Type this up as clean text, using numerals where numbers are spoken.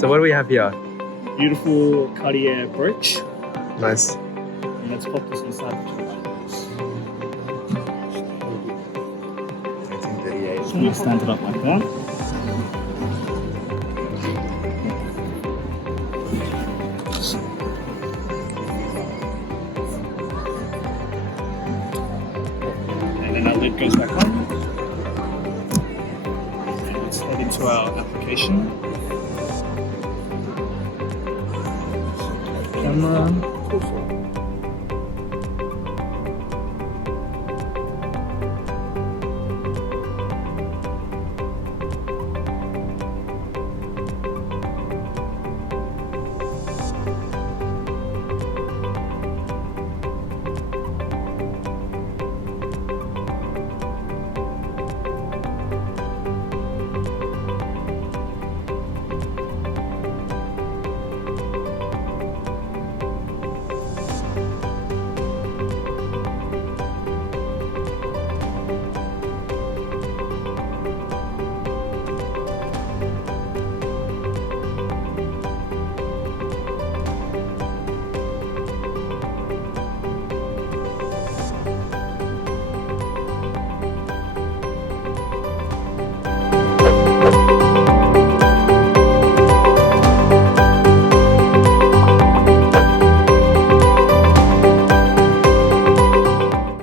So what do we have here? Beautiful Cartier Brooch. Nice. And let's pop this inside the GemLightbox. 1938. Just want to stand it up like that. And then our lid goes back on. And let's head into our application. Camera.